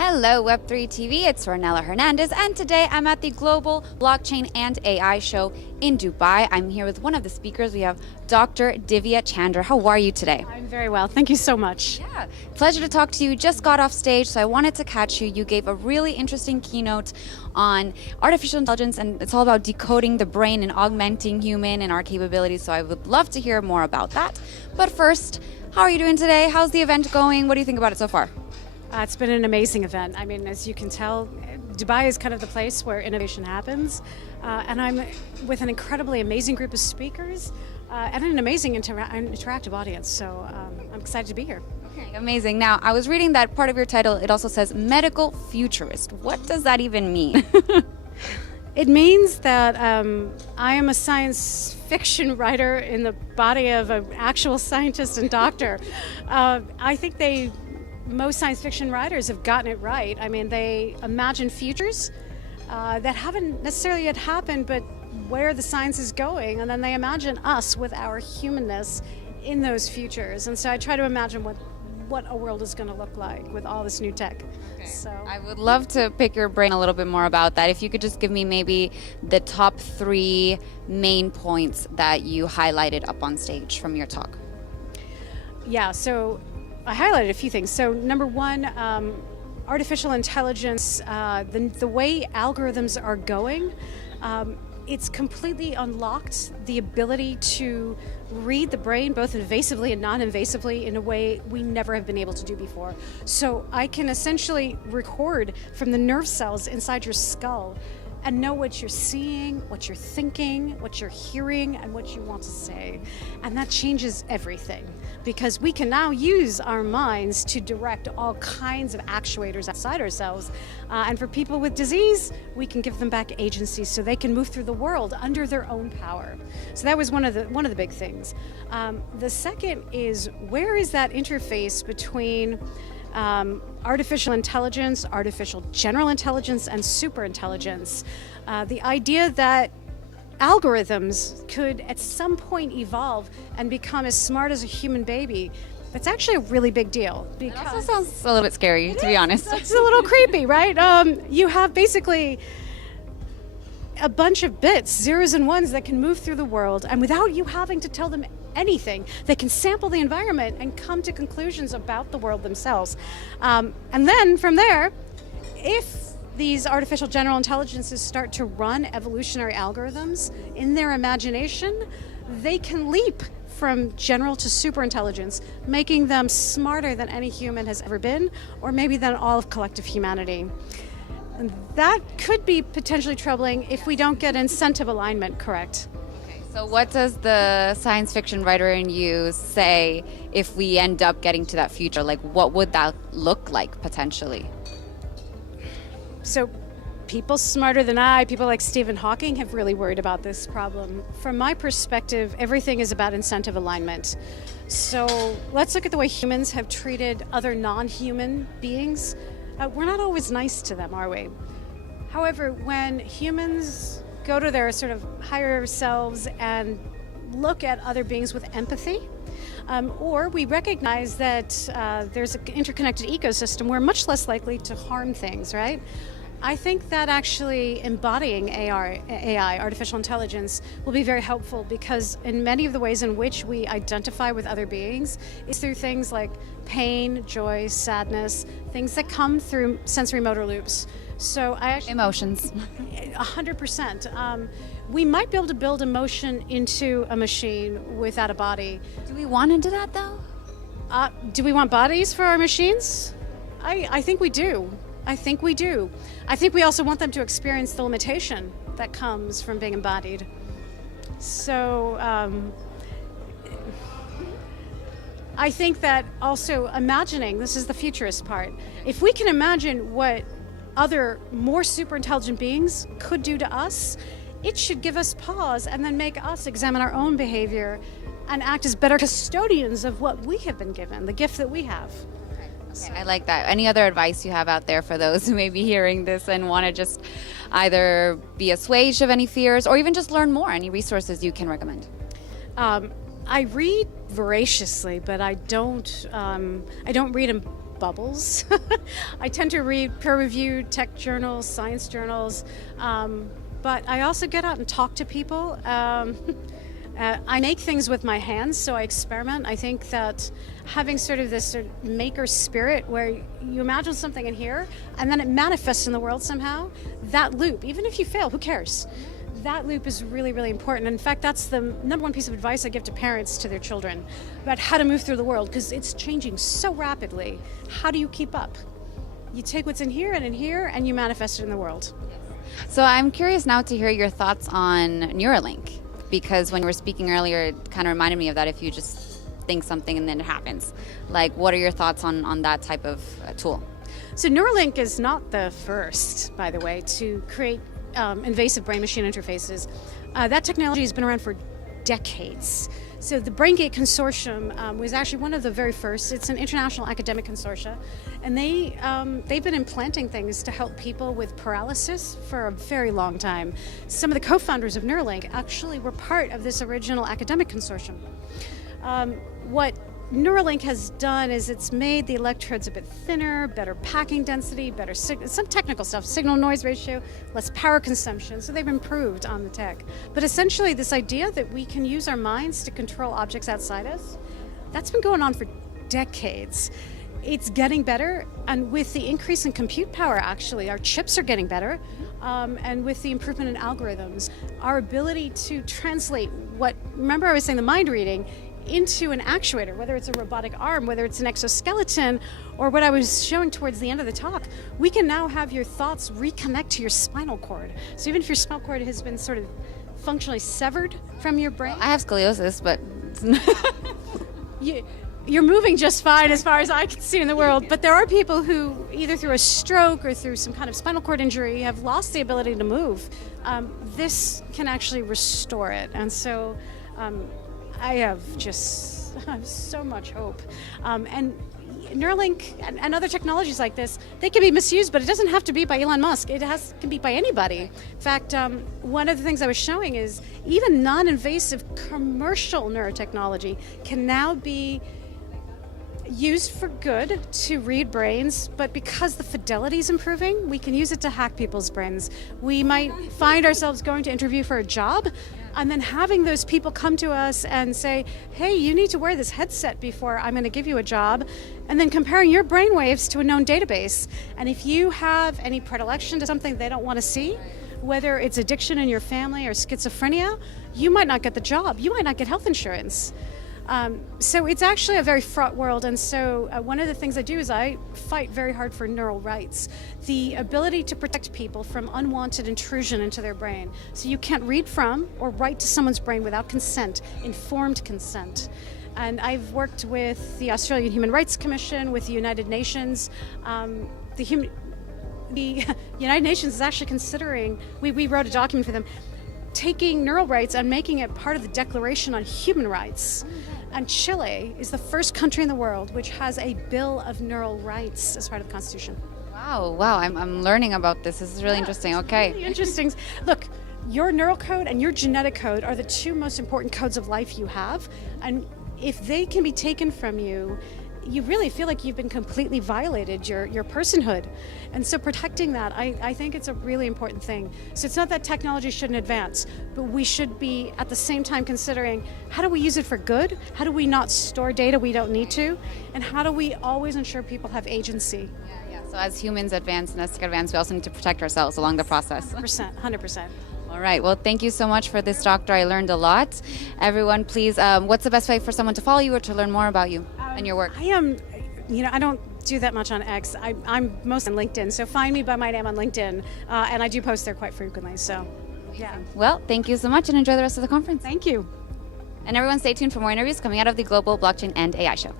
Hello, Web3 TV. It's Ornella Hernandez, and today I'm at the Global Blockchain and AI Show in Dubai. I'm here with one of the speakers. We have Dr. Divya Chander. How are you today? I'm very well. Thank you so much. Yeah, pleasure to talk to you. Just got off stage, so I wanted to catch you. You gave a really interesting keynote on artificial intelligence, and it's all about decoding the brain and augmenting human and our capabilities, so I would love to hear more about that. But first, how are you doing today? How's the event going? What do you think about it so far? It's been an amazing event. I mean, as you can tell, Dubai is kind of the place where innovation happens. And I'm with an incredibly amazing group of speakers and an amazing interactive audience. So I'm excited to be here. Okay, amazing. Now, I was reading that part of your title, it also says medical futurist. What does that even mean? It means that I am a science fiction writer in the body of an actual scientist and doctor. I think most science fiction writers have gotten it right. I mean, they imagine futures that haven't necessarily yet happened, but where the science is going, and then they imagine us with our humanness in those futures. And so I try to imagine what a world is going to look like with all this new tech. Okay. So I would love to pick your brain a little bit more about that. If you could just give me maybe the top 3 main points that you highlighted up on stage from your talk. Yeah, so I highlighted a few things. So number one, artificial intelligence, the way algorithms are going, it's completely unlocked the ability to read the brain both invasively and non-invasively in a way we never have been able to do before. So I can essentially record from the nerve cells inside your skull and know what you're seeing, what you're thinking, what you're hearing, and what you want to say. And that changes everything, because we can now use our minds to direct all kinds of actuators outside ourselves. And for people with disease, we can give them back agency so they can move through the world under their own power. So that was one of the big things. The second is, where is that interface between artificial intelligence, artificial general intelligence, and super intelligence? The idea that algorithms could at some point evolve and become as smart as a human baby, that's actually a really big deal. It also sounds a little bit scary, to be honest. It's a little creepy, right? You have basically a bunch of bits, zeros and ones, that can move through the world, and without you having to tell them anything, they can sample the environment and come to conclusions about the world themselves. And then from there, if these artificial general intelligences start to run evolutionary algorithms in their imagination, they can leap from general to super intelligence, making them smarter than any human has ever been, or maybe than all of collective humanity. And that could be potentially troubling if we don't get incentive alignment correct. Okay, so what does the science fiction writer in you say if we end up getting to that future? Like, what would that look like potentially? So people smarter than I, people like Stephen Hawking, have really worried about this problem. From my perspective, everything is about incentive alignment. So let's look at the way humans have treated other non-human beings. We're not always nice to them, are we? However, when humans go to their sort of higher selves and look at other beings with empathy, or we recognize that there's an interconnected ecosystem, we're much less likely to harm things, right? I think that actually embodying AI, artificial intelligence, will be very helpful, because in many of the ways in which we identify with other beings is through things like pain, joy, sadness, things that come through sensory motor loops. So I actually... Emotions. 100%. We might be able to build emotion into a machine without a body. Do we want to do that, though? Do we want bodies for our machines? I think we do. I think we do. I think we also want them to experience the limitation that comes from being embodied. So I think that also imagining, this is the futurist part, if we can imagine what other more super intelligent beings could do to us, it should give us pause and then make us examine our own behavior and act as better custodians of what we have been given, the gift that we have. Okay, I like that. Any other advice you have out there for those who may be hearing this and want to just either be assuaged of any fears or even just learn more? Any resources you can recommend? I read voraciously, but I don't read bubbles. I tend to read peer-reviewed tech journals, science journals, but I also get out and talk to people. I make things with my hands, so I experiment. I think that having sort of this sort of maker spirit where you imagine something in here and then it manifests in the world somehow, that loop, even if you fail, who cares? That loop is really, really important. In fact, that's the number one piece of advice I give to parents to their children about how to move through the world, because it's changing so rapidly. How do you keep up? You take what's in here, and you manifest it in the world. So I'm curious now to hear your thoughts on Neuralink, because when you were speaking earlier, it kind of reminded me of that. If you just think something and then it happens, like, what are your thoughts on that type of tool? So Neuralink is not the first, by the way, to create invasive brain-machine interfaces. That technology has been around for decades. So the BrainGate Consortium was actually one of the very first. It's an international academic consortia, and they've been implanting things to help people with paralysis for a very long time. Some of the co-founders of Neuralink actually were part of this original academic consortium. What Neuralink has done is it's made the electrodes a bit thinner, better packing density, better some technical stuff, signal-noise ratio, less power consumption, so they've improved on the tech. But essentially this idea that we can use our minds to control objects outside us, that's been going on for decades. It's getting better, and with the increase in compute power, actually, our chips are getting better, and with the improvement in algorithms, our ability to translate remember I was saying the mind reading, into an actuator, whether it's a robotic arm, whether it's an exoskeleton, or what I was showing towards the end of the talk, we can now have your thoughts reconnect to your spinal cord. So even if your spinal cord has been sort of functionally severed from your brain. I have scoliosis, but you're moving just fine as far as I can see in the world, but there are people who, either through a stroke or through some kind of spinal cord injury, have lost the ability to move. This can actually restore it, and so I have so much hope. And Neuralink and other technologies like this, they can be misused, but it doesn't have to be by Elon Musk. It can be by anybody. In fact, one of the things I was showing is even non-invasive commercial neurotechnology can now be used for good to read brains, but because the fidelity is improving, we can use it to hack people's brains. We might find ourselves going to interview for a job, and then having those people come to us and say, hey, you need to wear this headset before I'm going to give you a job, and then comparing your brain waves to a known database. And if you have any predilection to something they don't want to see, whether it's addiction in your family or schizophrenia, you might not get the job. You might not get health insurance. So it's actually a very fraught world, and so one of the things I do is I fight very hard for neural rights, the ability to protect people from unwanted intrusion into their brain. So you can't read from or write to someone's brain without consent, informed consent. And I've worked with the Australian Human Rights Commission, with the United Nations. The United Nations is actually considering, we wrote a document for them, taking neural rights and making it part of the Declaration on Human Rights. And Chile is the first country in the world which has a Bill of Neural Rights as part of the Constitution. Wow, I'm learning about this. This is really interesting. Okay. Really interesting. Look, your neural code and your genetic code are the two most important codes of life you have. And if they can be taken from you, you really feel like you've been completely violated your personhood. And so protecting that, I think it's a really important thing. So it's not that technology shouldn't advance, but we should be at the same time considering, how do we use it for good? How do we not store data we don't need to? And how do we always ensure people have agency? Yeah. So as humans advance and as tech advance, we also need to protect ourselves along the process. 100%. All right. Well, thank you so much for this, Doctor. I learned a lot. Everyone, please, what's the best way for someone to follow you or to learn more about you and your work? I don't do that much on X. I'm mostly on LinkedIn, so find me by my name on LinkedIn, and I do post there quite frequently, so yeah. Well, thank you so much, and enjoy the rest of the conference. Thank you. And everyone, stay tuned for more interviews coming out of the Global Blockchain and AI Show.